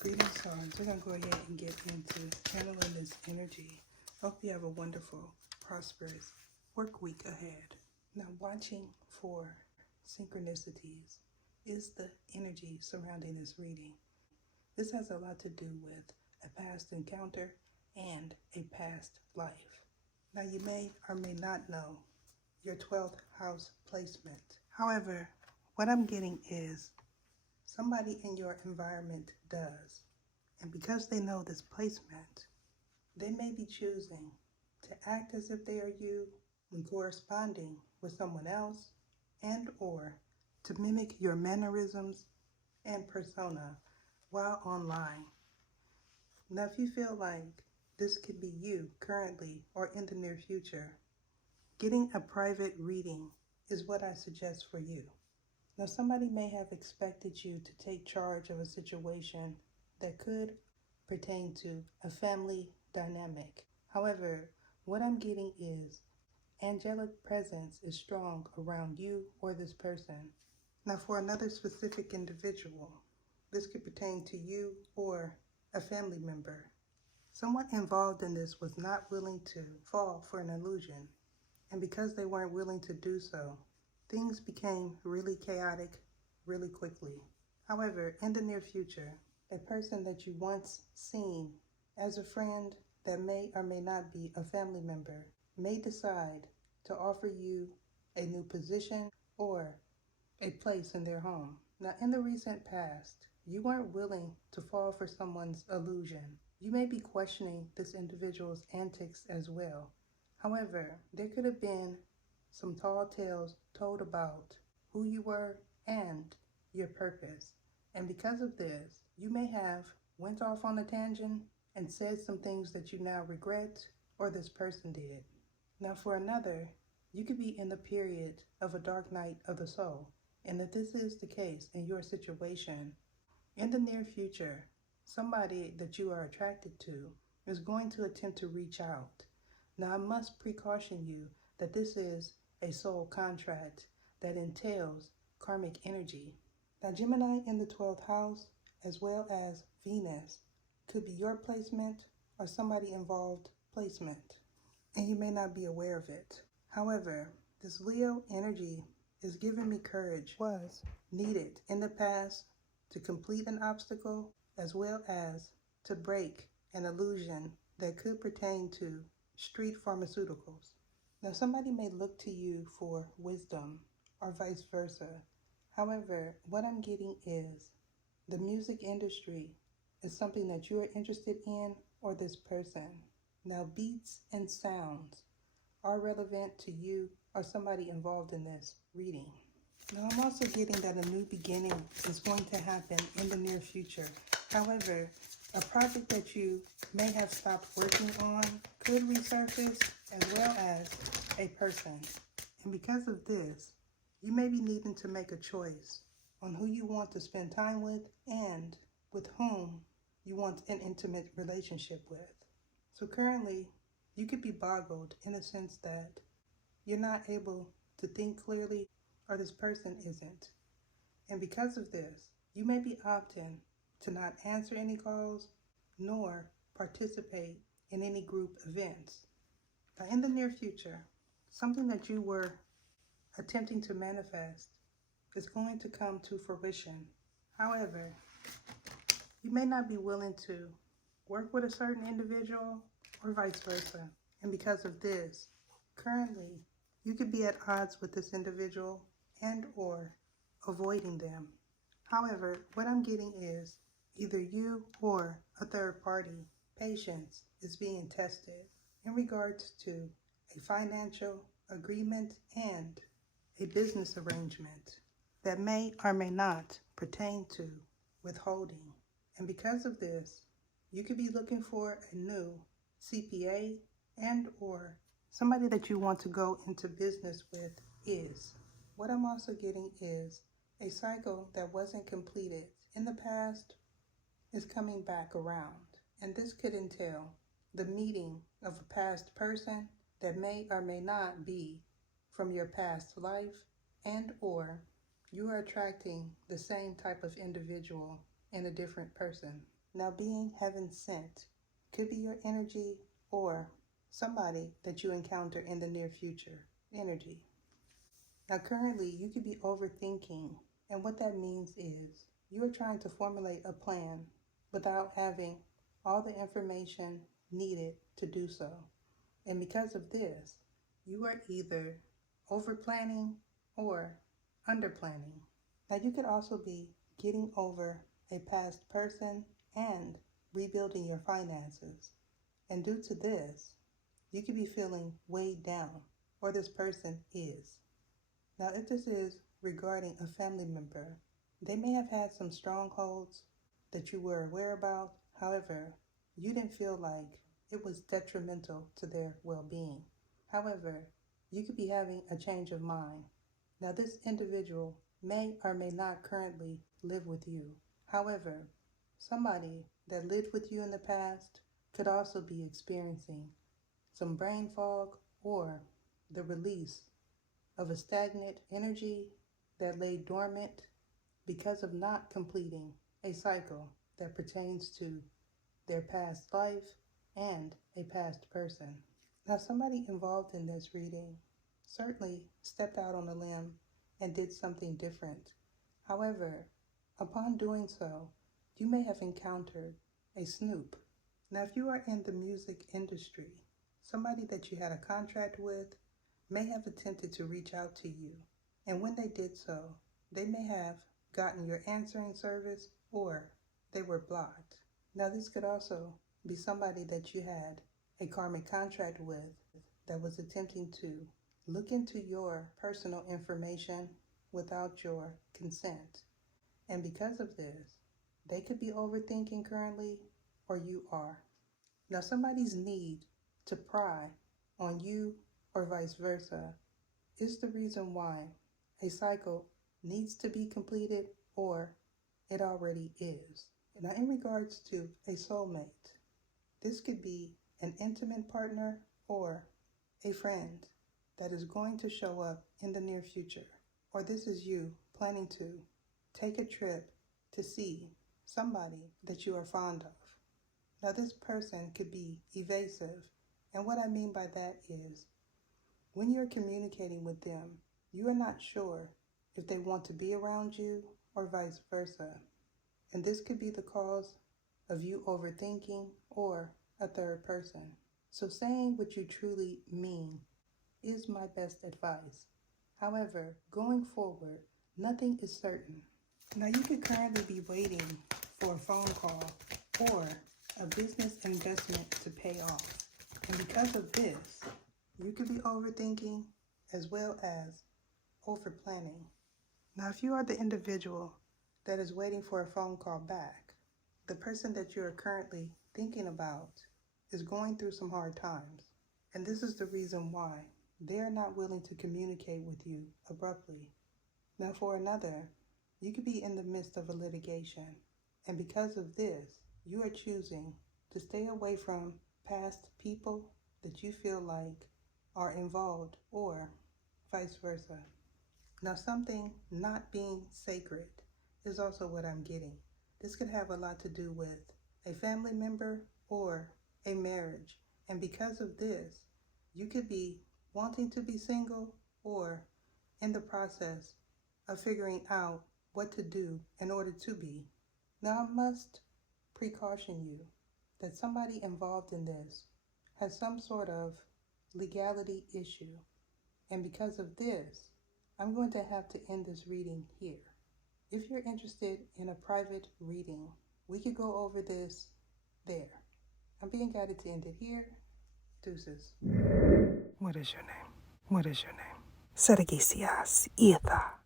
Greetings, stars. We're going to go ahead and get into channeling this energy. Hope you have a wonderful, prosperous work week ahead. Now, watching for synchronicities is the energy surrounding this reading. This has a lot to do with a past encounter and a past life. Now, you may or may not know your 12th house placement. However, what I'm getting is somebody in your environment does. And because they know this placement, they may be choosing to act as if they are you when corresponding with someone else, and or to mimic your mannerisms and persona while online. Now, if you feel like this could be you currently or in the near future, getting a private reading is what I suggest for you. Now, somebody may have expected you to take charge of a situation that could pertain to a family dynamic. However, what I'm getting is angelic presence is strong around you or this person. Now, for another specific individual, this could pertain to you or a family member. Someone involved in this was not willing to fall for an illusion, and because they weren't willing to do so, things became really chaotic really quickly. However, in the near future, a person that you once seen as a friend that may or may not be a family member may decide to offer you a new position or a place in their home. Now, in the recent past, you weren't willing to fall for someone's illusion. You may be questioning this individual's antics as well. However, there could have been some tall tales told about who you were and your purpose. And because of this, you may have went off on a tangent and said some things that you now regret, or this person did. Now, for another, you could be in the period of a dark night of the soul. And if this is the case in your situation, in the near future, somebody that you are attracted to is going to attempt to reach out. Now, I must precaution you that this is a soul contract that entails karmic energy. Now, Gemini in the 12th house, as well as Venus, could be your placement or somebody involved placement, and you may not be aware of it. However, this Leo energy is giving me courage was needed in the past to complete an obstacle, as well as to break an illusion that could pertain to street pharmaceuticals. Now, somebody may look to you for wisdom or vice versa. However, what I'm getting is the music industry is something that you are interested in, or this person. Now, beats and sounds are relevant to you or somebody involved in this reading. Now, I'm also getting that a new beginning is going to happen in the near future. However, a project that you may have stopped working on could resurface, as well as a person. And because of this, you may be needing to make a choice on who you want to spend time with and with whom you want an intimate relationship with. So currently, you could be boggled in a sense that you're not able to think clearly, or this person isn't. And because of this, you may be opting to not answer any calls nor participate in any group events. Now, in the near future, something that you were attempting to manifest is going to come to fruition. However, you may not be willing to work with a certain individual or vice versa. And because of this, currently, you could be at odds with this individual and or avoiding them. However, what I'm getting is either you or a third party patience is being tested in regards to a financial agreement and a business arrangement that may or may not pertain to withholding. And because of this, you could be looking for a new CPA and or somebody that you want to go into business with is. What I'm also getting is a cycle that wasn't completed in the past is coming back around. And this could entail the meeting of a past person that may or may not be from your past life, and or you are attracting the same type of individual in a different person. Now, being heaven sent could be your energy or somebody that you encounter in the near future energy. Now, currently, you could be overthinking, and what that means is you are trying to formulate a plan without having all the information needed to do so. And because of this, you are either over planning or under planning. Now, you could also be getting over a past person and rebuilding your finances. And due to this, you could be feeling weighed down, or this person is. Now, if this is regarding a family member, they may have had some strongholds that you were aware about. However, you didn't feel like it was detrimental to their well-being. However, you could be having a change of mind. Now, this individual may or may not currently live with you. However, somebody that lived with you in the past could also be experiencing some brain fog or the release of a stagnant energy that lay dormant because of not completing a cycle that pertains to their past life and a past person. Now, somebody involved in this reading certainly stepped out on a limb and did something different. However, upon doing so, you may have encountered a snoop. Now, if you are in the music industry, somebody that you had a contract with may have attempted to reach out to you. And when they did so, they may have gotten your answering service or they were blocked. Now, this could also be somebody that you had a karmic contract with that was attempting to look into your personal information without your consent. And because of this, they could be overthinking currently, or you are. Now, somebody's need to pry on you or vice versa is the reason why a cycle needs to be completed or it already is. Now, in regards to a soulmate, this could be an intimate partner or a friend that is going to show up in the near future. Or this is you planning to take a trip to see somebody that you are fond of. Now, this person could be evasive, and what I mean by that is when you're communicating with them, you are not sure if they want to be around you or vice versa. And this could be the cause of you overthinking or a third person. So saying what you truly mean is my best advice. However, going forward, nothing is certain. Now, you could currently be waiting for a phone call or a business investment to pay off. And because of this, you could be overthinking as well as over planning. Now, if you are the individual that is waiting for a phone call back, the person that you are currently thinking about is going through some hard times. And this is the reason why they are not willing to communicate with you abruptly. Now, for another, you could be in the midst of a litigation. And because of this, you are choosing to stay away from past people that you feel like are involved or vice versa. Now, something not being sacred is also what I'm getting. This could have a lot to do with a family member or a marriage. And because of this, you could be wanting to be single or in the process of figuring out what to do in order to be. Now, I must precaution you that somebody involved in this has some sort of legality issue. And because of this, I'm going to have to end this reading here. If you're interested in a private reading, we could go over this there. I'm being guided to end it here. Deuces. What is your name? What is your name? Sergisias Etha.